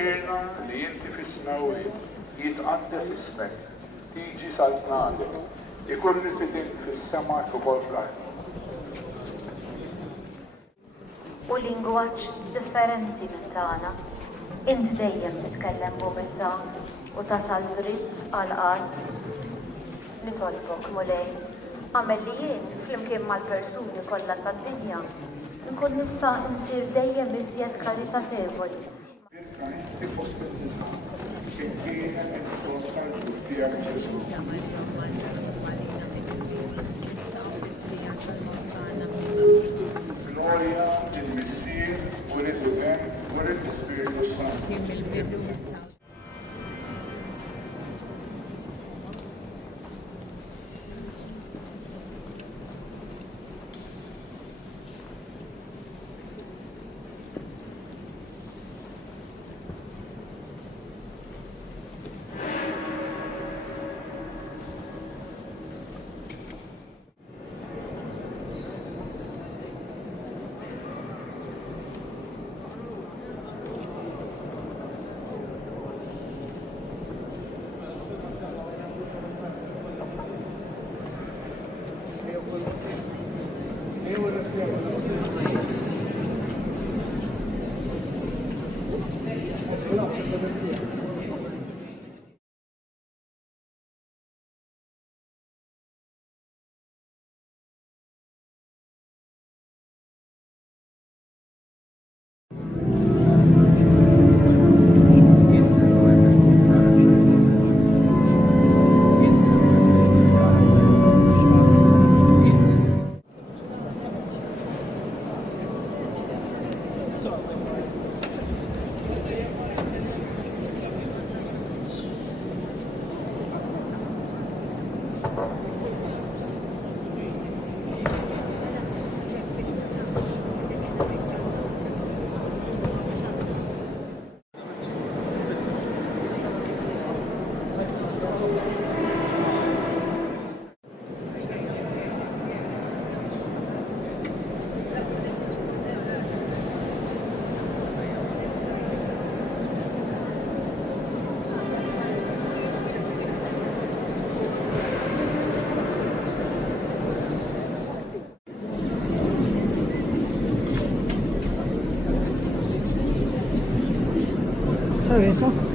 Bixxirna li inti fis-smawi jitqaddes ismek, tiġi sal-tnadek, ikun nifidin fis-sema ukoll fl-art. U lingwaġġ differenti minn tagħna, inti dejjem titkellem b'umiltà u tasal dritt għal qalb. Nitolbok mulej, għamel li jien flimkien mal-persuni kollha tad-dinja nkun nista' nsir dejjem iżjed karitatevoli. Gloria il-Missir u l-Ibn u l-Ispiritu Sant. Saluto.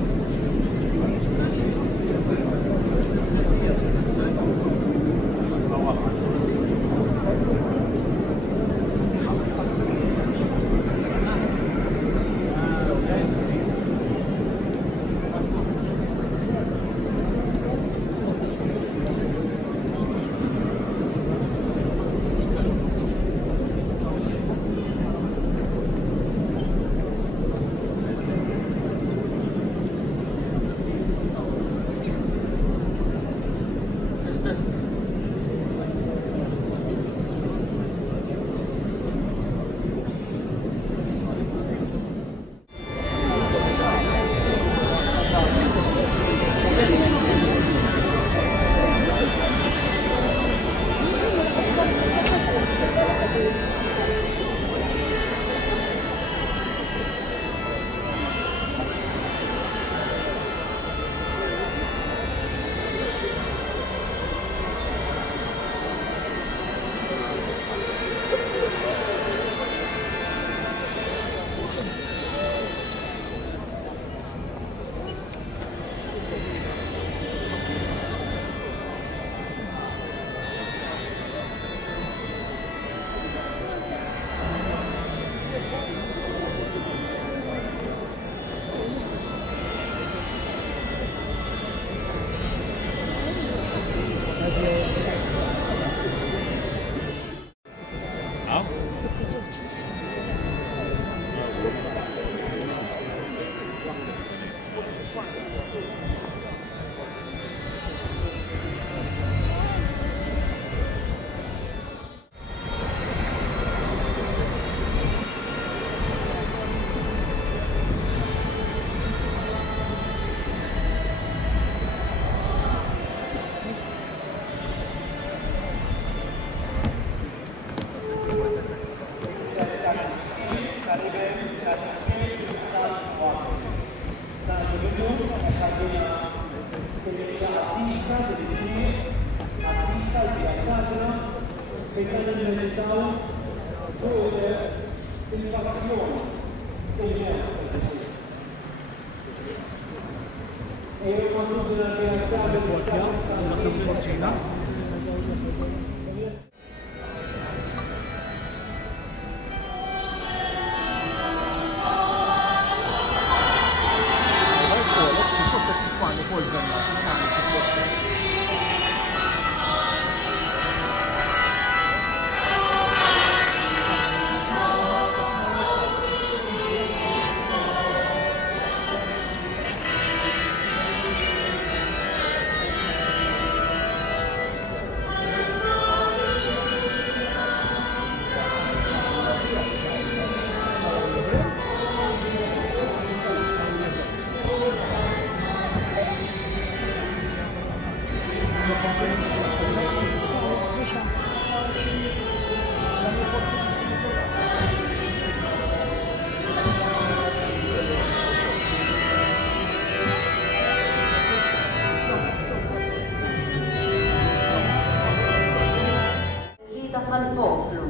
tal-poplu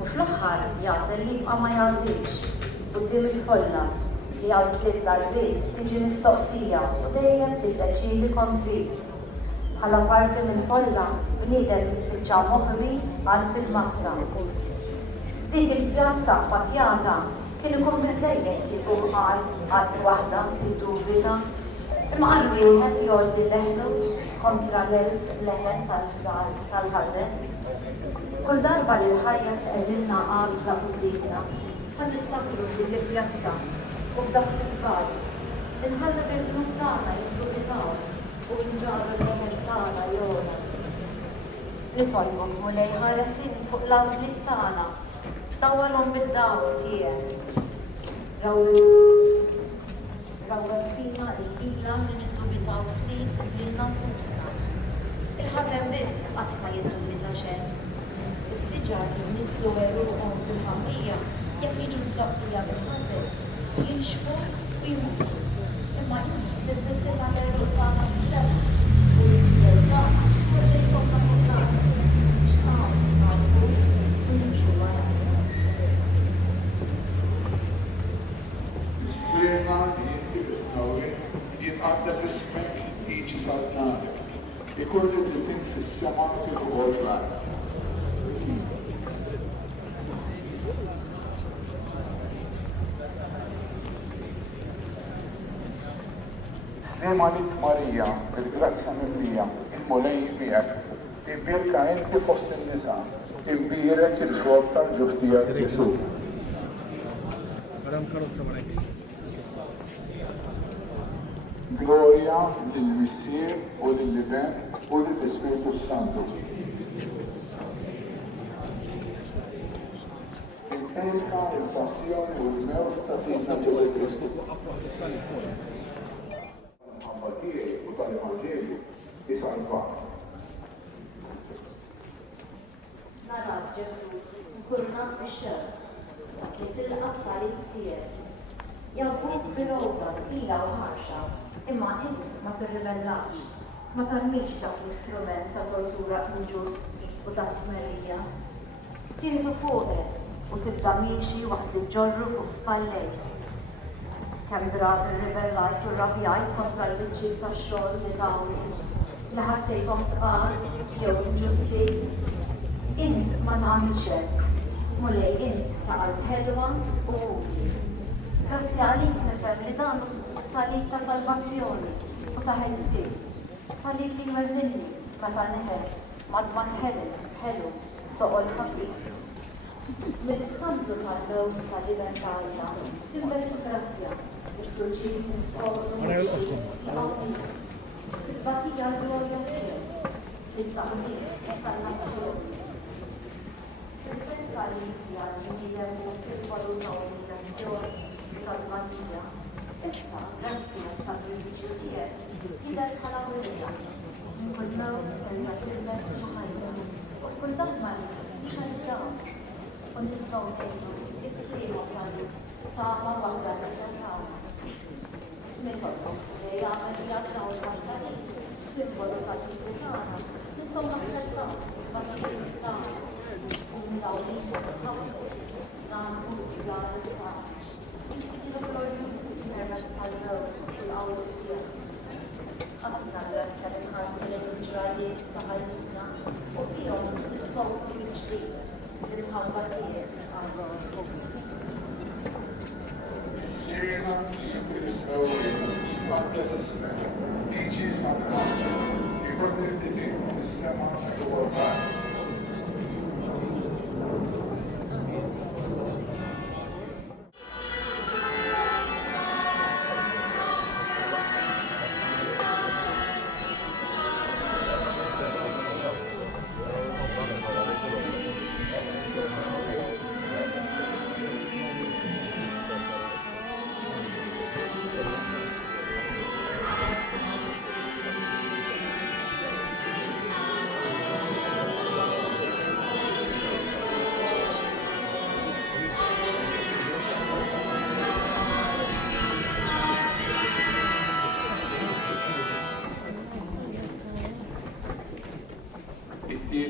u fl-aħħar jasel li jibqa' ma jagħżilx quddiem il-folla li hawn tliet darbiet tiġi mistoqsija u dejjem tiddeċiedi kontri. Bħala parti mill-folla bniedem jispiċċa moħħi għal fil-massa. Dik il-pjazza patjata kien ikun biżżejjed li jkun qal għal waħda tiddubita imma qal wieħed jgħoddi leħnu kontra l-leħen tal-ħażen. Kull darba li l-ħajja tqegħdilna għadha qudiemna, ħalli nfakru dik il-pjazza u b'dak il-tfal. Inħallu bil-flus tagħna jiddubitaw u jinġabu l-leħen tagħna jogħla. Nitolbok mulej ħares int fuq l-għażliet tagħna, dawwalhom bid-dawl tiegħek. Rawwel fina l-ħila li niddubitaw ftit lilna nfusna. Il-ħażen biss qatt ma jiddubita xejn. Is-siġar li nitlu għeruhom fil-ħammija jekk jiġu msaqsija bil-ħażen jinxfu u jmutu. Imma biss tagħmel tagħna b'sew u l-isfel tagħna forsi jkollna fuq Frema jinti bisnawri jitqaddas ismek jiġi sal-nadek. Ikolli dritin fis-sema kif ukoll fl-ard. Slema lik Marija, bil-grazzja mimlija, il-mulej miegħek, ibbirka inti fost in-nisa, imbirek il-xogħol tal-ġuftija Jesù. Gloria lill-Missier u lill-Liben u lill-Ispiritu Santu. Il-penka, il-passjoni u l-mewt ta' Sidna Ġesu Kristu. Għambatijie u tal-Evanġelju jisalvak. Narat Ġesu nkurna fix-xemm li tilqa' s-salib tiegħek. Jabbuk bil-għodda tqila u ħarxa, imma int ma tirribellax, ma tarmix dak l-istrument ta' tortura inġust u ta' stmerrija. Tieħdu fuqek u tibda mixi waqt li ġorru fuq spallejk. Kemm drabi rribellajt u rrabjajt kontra l-biċċiet tax-xogħol li tagħmlu, li ħassejthom tqal jew inġusti. Int ma tagħmilx hekk, mulej int taqal ħedwa u grazzi għalik nifhem li dan salib ta' salvazzjoni u ta' ħelsien. Salib li jweżilni meta neħel madwar ħelu toqgħod ħafif. Mill-iskampju tal-mewt tal-libertà tinbet il-grazzja biex turġieli nisqogħdu titbatija l-glorja tiegħek tistaqdik tas-salvazzjoni. Is-sensa li jgħid bniedem u s-sirvalu tal-organizzazzjoni tal-Marija. Issa, grazzi għas-sakrifiċċju tiegħek, jidher bħala wirja. Kull mewt kellha tilbes ħajja. U kull daħma xarġaw. U nistgħu ngħidu is-sliema tagħna waħda li tagħna. Nitolbok li jagħmel jagħtraw l-massarid simbolu tal-fidi tagħna, nistgħu naċċettaw il-patrijiet tagħna u mdawrin ħafna nagħmlu ġgħal tagħna. Jixtieq permezz tal-ewwel il-qawwi tiegħek. Aħna l-aktar inħarsu lejn il-ġrajiet ta' ħajjitna u fihom nissawtu l-ġdid il-ħabba tiegħek. Sirna jisawri għabda s-smer, tiġi s-sakran, jikon il-titik s-sema s-għorban.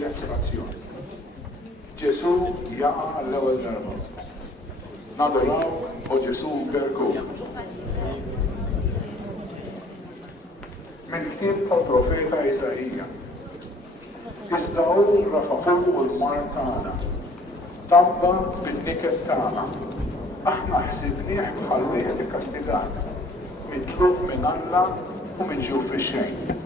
L-esperazzjoni. Ġesu jaqa l-ewwel darba. Nadoraw u Ġesu berku. Mill-ktieb tal-profeta Isaija. Iżda hu rafafuq l-mar tagħna. Tabba bin-niket tagħna. Aħna ħsibnieh bħal wieħed ikkastigat. Mitlub minn Alla u miġġub fix-xejn.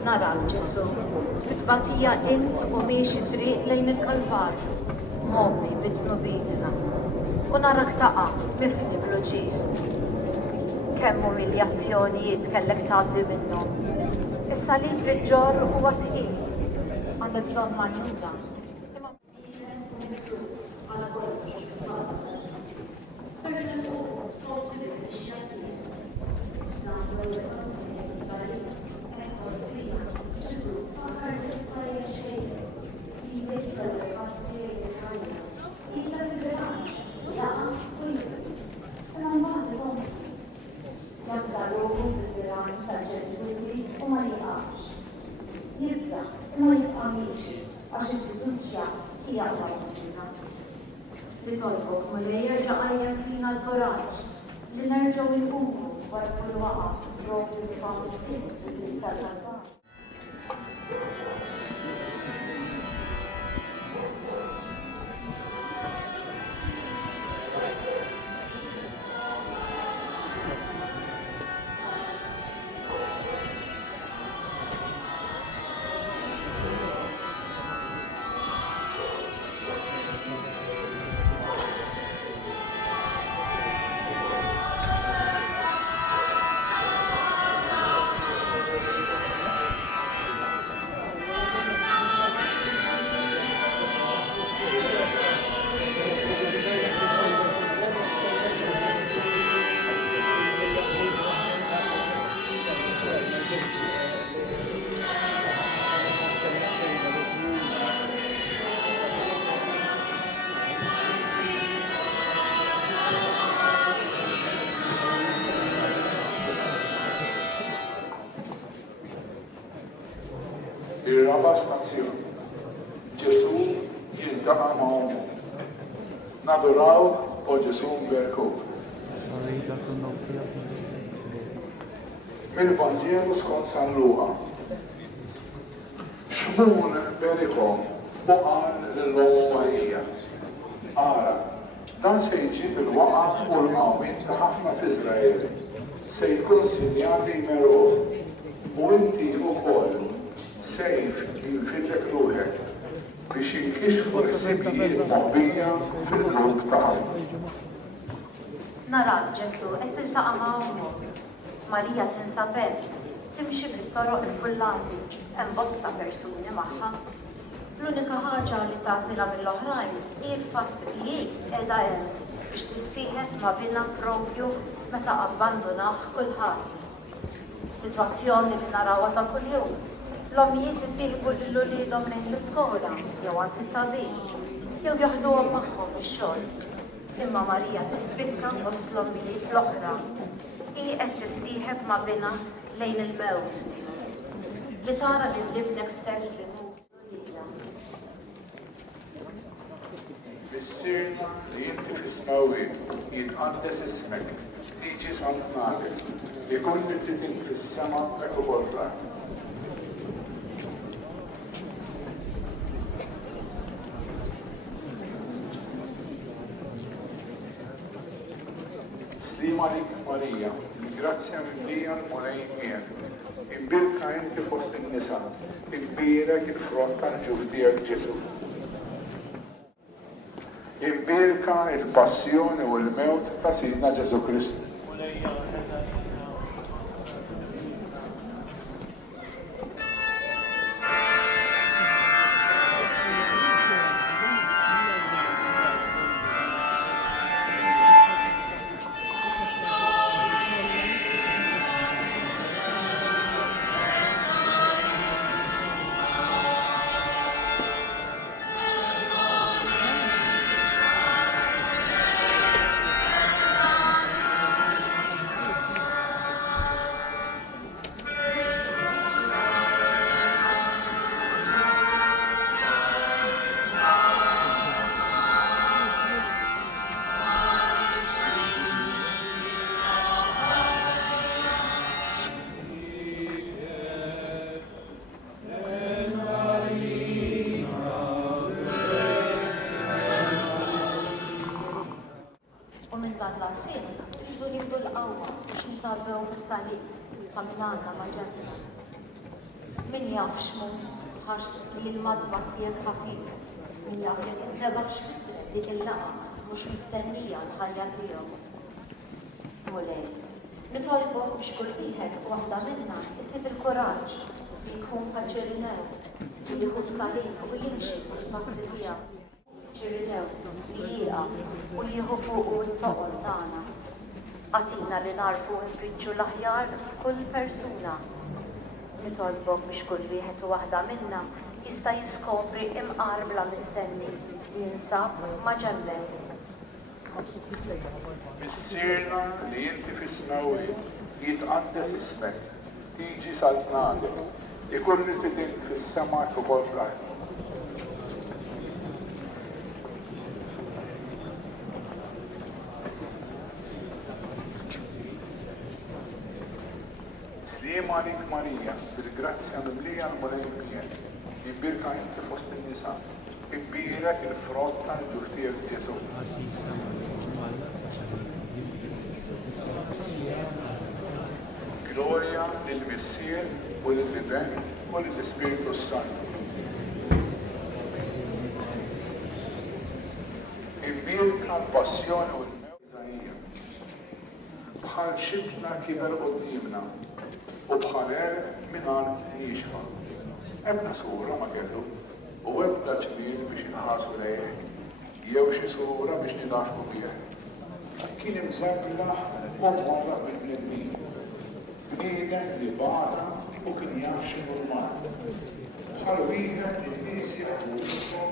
Naraw Ġesu, fit-tbatija int u miexi triq lejn il-Kalvarju, mommi bit-nubietna, u narak taqa' mifni bl-uġieħ. Kemm umiljazzjonijiet kellek tgħaddi minnhom. Issa li bil-ġor huwa tqil, għandek bżonn magħżula. Bitolbok ma li jerġa' qajjem fina l-kuraġġ li nerġgħu nqumu wara kull waqa' propju li famu tal-Kalvarju. Ir-raba stazzjoni. Ġesu jiltaqa' ma'hom. Nadoraw u Ġesu berku. Mill-Vanġelu skont San Luqa. Xmun berikom u qal lill-Ommu Marija. Ara, dan se jġib il-waqaf u l-qawmin ta' ħafna f'Iżrael. Se jkun sinjali mergħub u inti wkoll sejf jinfidlek ruħek biex jinkixfu l-sibijiet moħbija fil-grupp tagħhom. Naraw Ġesu qed tiltaqa' ma' ommu. Marija tinsab hekk, timxi fit-toroq il-fullati, hemm bosta persuni magħha. L-unika ħaġa li tagħtilha mill-oħrajn hi l-fatt li hi qiegħda hemm biex tissieħeb ma' binha propju meta abbandunah kulħadd. Sitwazzjoni li narawha ta' kuljum. L-ommijiet isieħbu lilu lilhom lejn l-iskola, jew għand it-tabib, jew jaħduhom magħhom ix-xogħol. Imma Marija tispikka fost l-ommijiet l-oħra. Hi qed tissieħeb ma' bina lejn il-mewt li sara lil libnek stess imut. Missirna li inti tismawi jitqaddes ismek, tiġi santnatek, ikun nirtidin fis-sema mek ukoll fl-ard. Slima lik Marija, grazzja mimlija l-mulejn mien, imbirka inti fost in-nisa, imbirek il-frott tal-ġuf tiegħek Ġesu. Imbirka il-passjoni u l-mewt ta' Sidna Ġesu Kristu. Min jaf x'mu ħax li l-madba tiegħek ħafif, min jaf li intebax dik il-laqa mhux mistennija l-ħajja tiegħu. Mulej, nitolbok biex kull wieħed waħda minnha isib il-kuraġġ li jkun ta' ċirinew, li jieħu s-salib u jimxi fil-passi tiegħu. Ċirinew li jieqa u li jieħu fuqu l-toqol tagħna. Għatina li narfu nfittxu l-aħjar f'kull persuna. Nitolbok biex kull wieħed u waħda minna jista' jiskopri imqar bla mistenni li jinsab ma' ġembek. Missirna li inti fis-smawi jitqaddes ismek, tiġi saltnatek, ikun nirtidin fis-sema ukoll fl-ard. Slima lik Marija, bil-grazzja mimlija l-mulejn mien, imbirka inti fost in-nisa, imbirek il-frott tal-ġuf tiegħek Ġesu. Gloria lill-Missier u lill-Iben u lill-Ispiritu Santu. Imbirka l-passjoni u l-mewt bħal xitna kiber qudiemna u bħal mingħajr jixfa. Ebda sura ma kellu u ebda ċmien biex inħarsu lejh, jew xi sura biex nidaxku bih. Kien imżablaħ u marra bil-bnedmin. Bniedem li bara u kien jaf x'inhu l-mar. Bħal wieħed li n-nies jaħdmu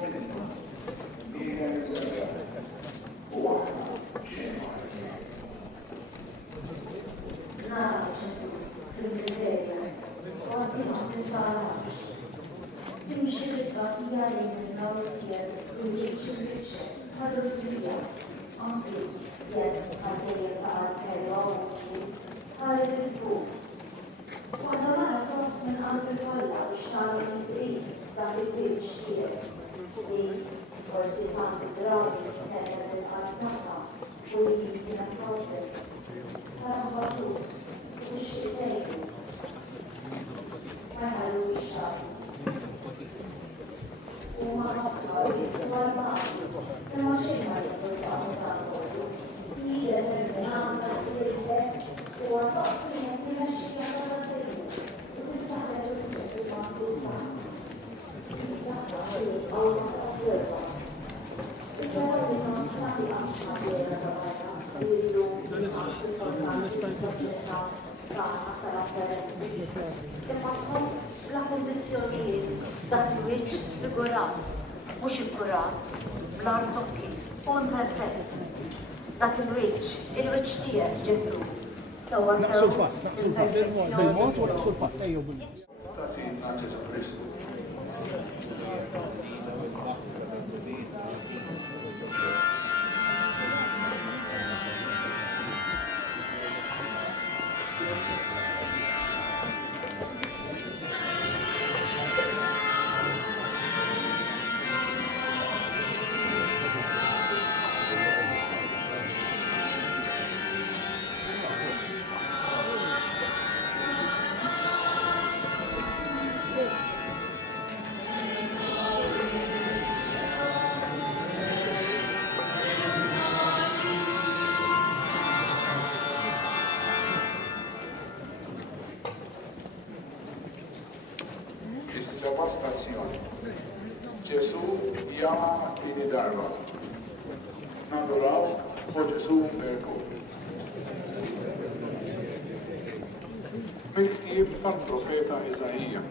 minnu. Bniedem iżablaħ u aħna xejn la condizzjonijiet dak il-wiċċ sfigurat, mhux ikkurat, bl-artokki, u imperfett. Dak il-wiċċ tiegħek Ġesu, Sewwa Naqsu l-pass, bil-mod u naqsu l-pass, ejjew bil-mod. Tatina Ġesu Kristu. Is-seba' stazzjoni. Ġesu jama tieni darba. Naduraw u Ġesu mberku. Mill-ktieb tal-profeta Iżajija.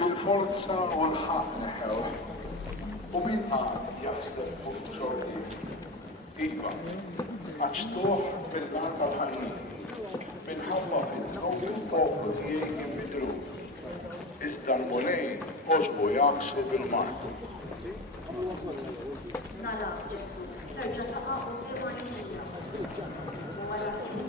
Bil-forza u l-ħadd neħew u min qagħad jaħseb fuq xorti. Iva, maċtuħ bil-nar tal-ħanin. Minħabba fil-trobi poplu tiegħi jinbidru. Iżda l-mulejn oġbu jaqsu bil-martu. Nara Ġesu, terġa' taqa' quddiem għajnejja. Wara kien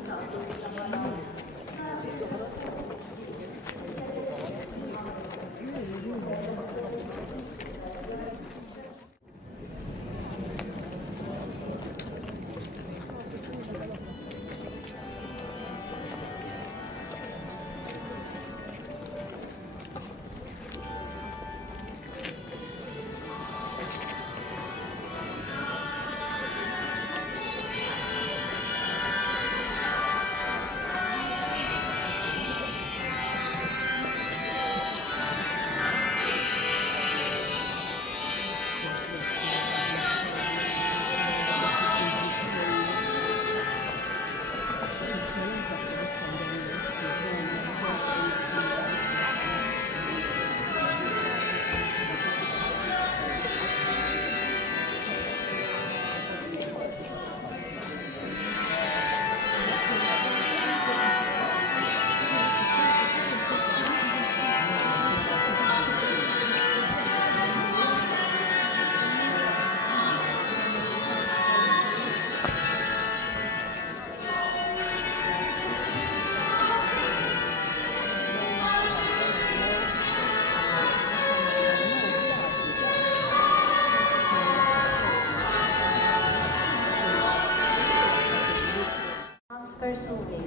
persuni,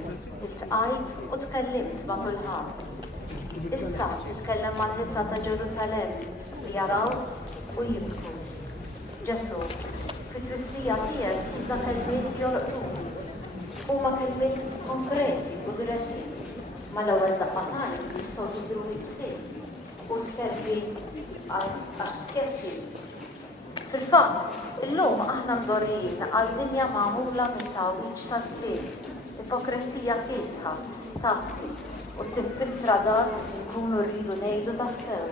it-tqajt u tkellimt ma' kulħadd. Issa titkellem man-nisa ta' Ġerusalemm li jaraw u jibku. Ġesu, fit-twissija tiegħek iżda kelmiet jorqtuni. Huma kelmiet konkreti u diretti. Ma l-ewwel daqqatajn jistgħu jidhru jitsib u tkelli għax-skepti. Fil-fatt, illum aħna mdorrijin għal dinja magħmula minn tawwiġ tal-ħbieb, ipokrizija kiesħa, taqti u tifiltra dar nkunu rridu ngħidu tas-sew.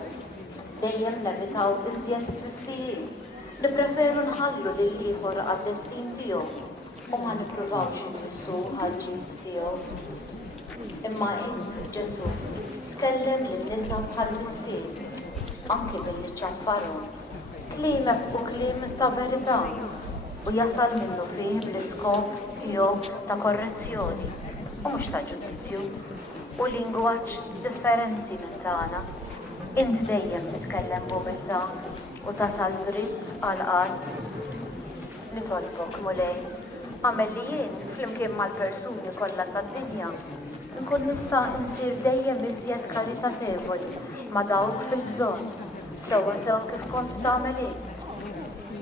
Dejjem nevitaw iżjed twissijiet, nippreferu nħallu lil ieħor għad-destin tiegħu u ma nippruvawx nfissu ħal-ġid tiegħu. Imma int, Ġesu, tkellem lin-nisa bħal-miskien, anke billi ċaffarhom. Klimek u klim ta' verità u jasal minnu fih bl-iskop tiegħu ta' korrezzjoni u mhux ta' ġudizzju u lingwaġġ differenti minn tagħna. Int dejjem titkellem b'umiltà u tasal dritt għal qalb. Nitolbok mulej, għamel li jien flimkien mal-persuni kollha tad-dinja nkun nista' nsir dejjem iżjed karitatevoli ma' dawk fil-bżonn. Sewwa kif kont tagħmel hekk.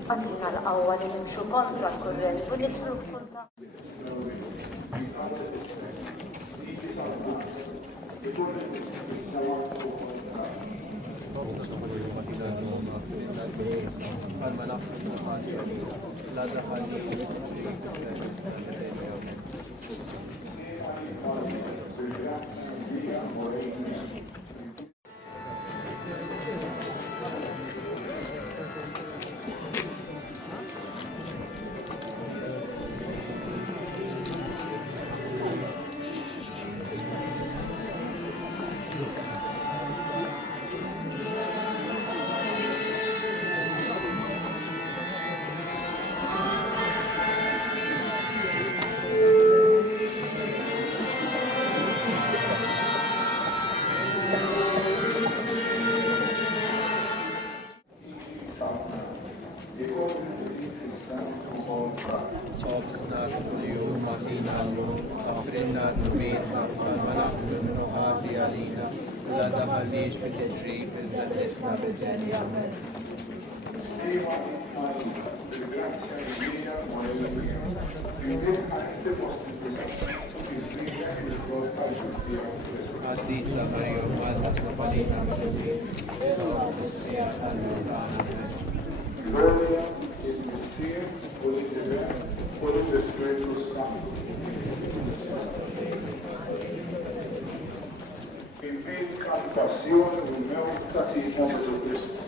Għatina l-qawwa li nimxu kontra l-kurrent u nidħlu f'kuntatt. min ma naqblu minnu ħati għalina u la daħalniex fit-tiġrib iżda tlisna bil-ġenja. Għaddisa Mariju għadda tlapalina bil-ġenja. Gloria il Messia, por el Espíritu Santo. Vivifica la pasión del nuevo Catecismo de Jesucristo.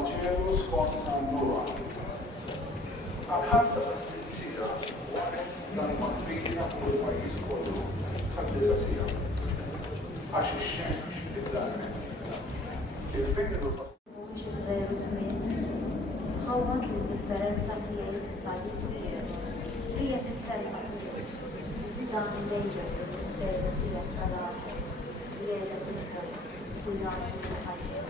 Evanġelu skont San Luka. Għal-ħabta t-sira waqt dal-maħbina fuq il-pajjiż kollu sa' sija. Għax ix-xemx id-darmet. Il-fejn Mhux il-veru tmien, ħawat li differenza tiegħi sal-kbir. Hija titselma dan lejla il-misteru tiegħek tal-għaxar, lejla tisra kull-għaxar il-ħajja.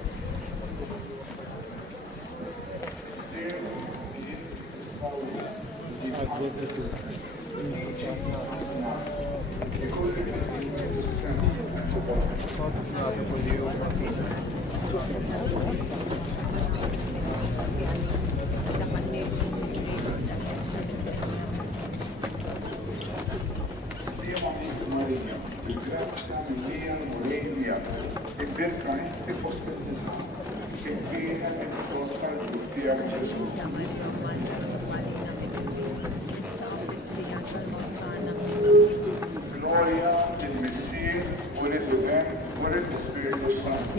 Gloria il-Missir u l-Ibn u l-Spiritu Santo.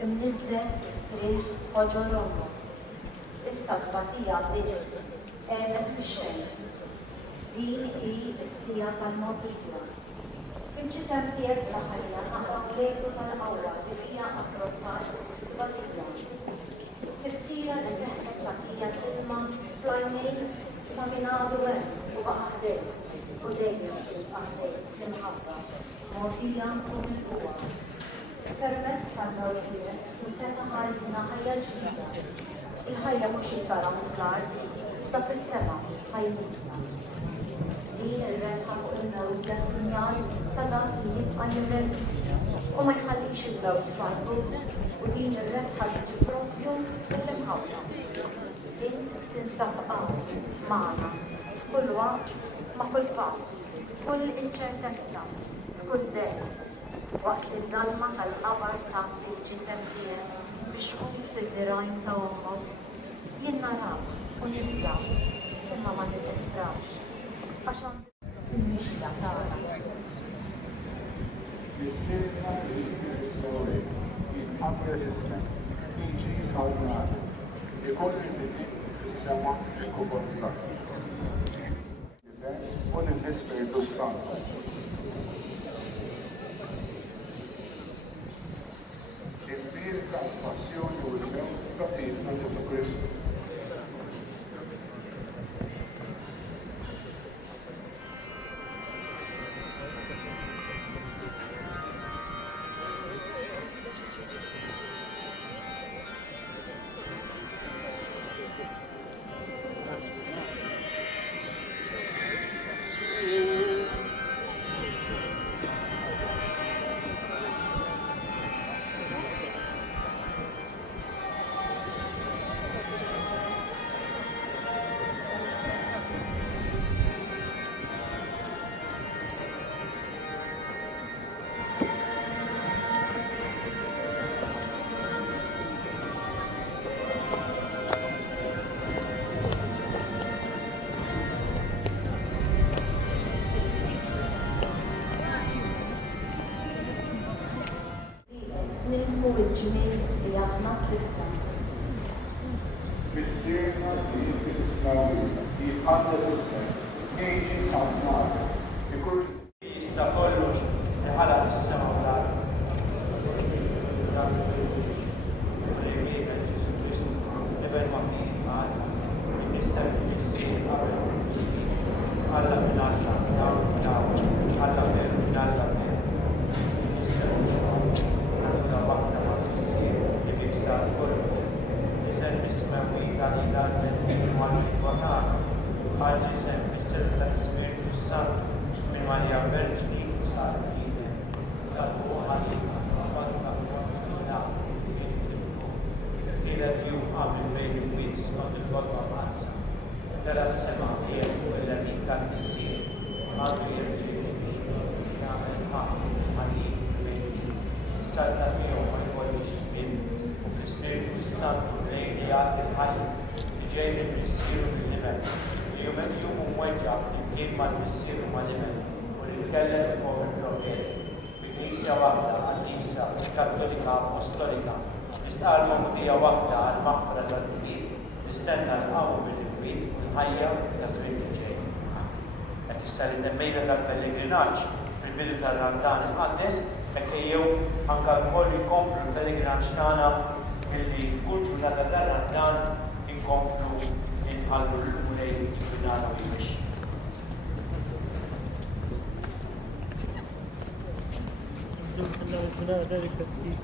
Imnizzel istrieħ ħoġor ommu. Is-sagba tija bdiet għenet fix-xejn. Din hi s-sija tal-moti tiegħek. Fil-ġisem tiegħek tal-ħajja naqraw lejlu tal-qawwa li hija approstat batija. Tifsira li teħnet batija tilma fl-għajnejn ta' min għadu hemm u baqa' ħdejn u dejjem tibqa' ħdejn minħabba mogħtija u mill-qwa. Permezz tal-mewtiet, inteta ħarġina ħajja ġdida. Il-ħajja mhux jisara mill-art, sta fis-sema ħajjitna. Din ir-rebħa fuq il-mewt sinjal ta' dak li jibqa' jirrendi u ma jħallix il-mewt farku u din ir-rebħa tiġi proprju mill-imħawla. Int tinstabqa' magħna kull waqt ma' kull fatt, kull inċertezza, kull dejn. Waqt id-dalma tal-qabar ta' il-ġisem tiegħek biex tkun fid-dirajn ta' ommok, jien narak u nibżaw, imma ma nitistrawx. Għax għandi mixja tagħna. L-istirna li jistori jinqabel isem, jiġi salmat, ikolli li fis-sema x'kuborza. U l-Ispiritu Santo. Passione o il fratello di questo. Mistiera di Israele, di Adesisme, Eġi Salmar, ikun jista kollox ħala fis-sema u l-ard. Nibel ma' fi għal, nisser jissir Alla min Alla, daw min Alla min Alla min. Nisser Alla waqta ma' jissir, li bibsa kollu. Għal ġisem fis-sir tal-Ispiritu Sant minn Marja Verġni u sar ġdida. imweġġa flimkien mal-missier u mal-imem u li tkellem fuq il-profet b'Knisja waħda għal-Knisja Kattolika Apostolika mistqar magħmudija waħda għall-maghfira tad-dnub nistenna l-qawm mill-imwiet u l-ħajja ta' żmien ġej. Qed issa li temmejna tal-pellegrinaġġ fil-bidu tar-Ramadan imqaddes hekk ejjew anke wkoll inkomplu l-pellegrinaġġ tagħna illi kull ġurnata tar-Ramadan inkomplu inħallu l-mulej ġurnata u jmexxi. ذلك التسليم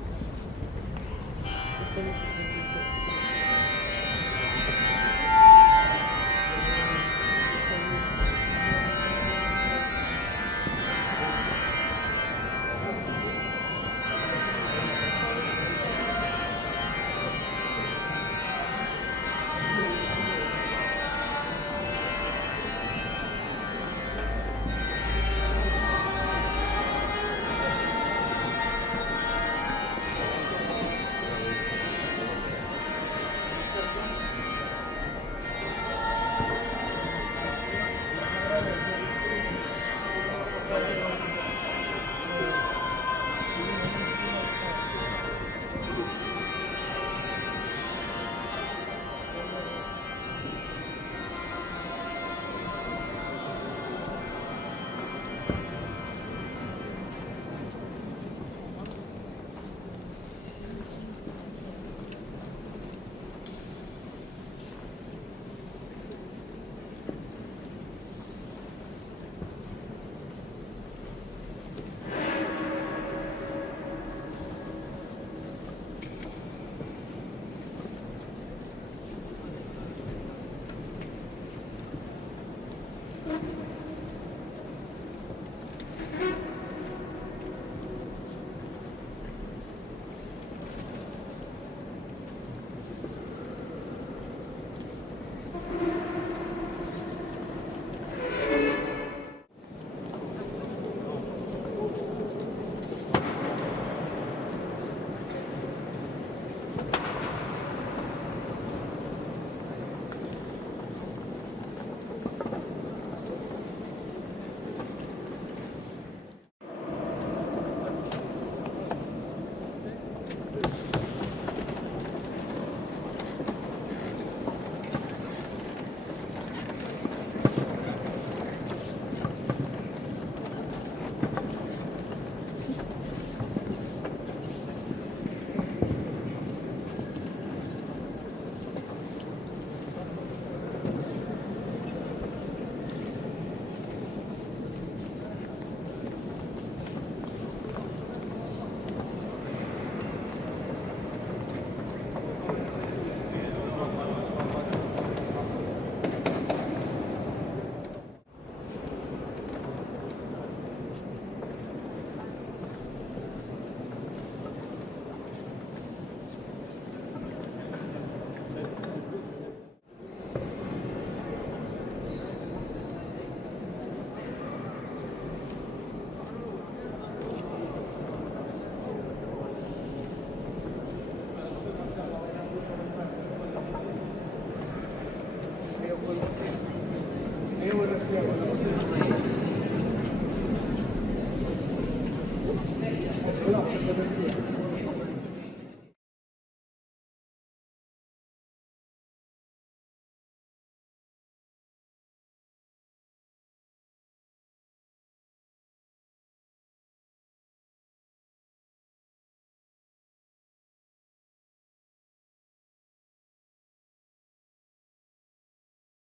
Grazie.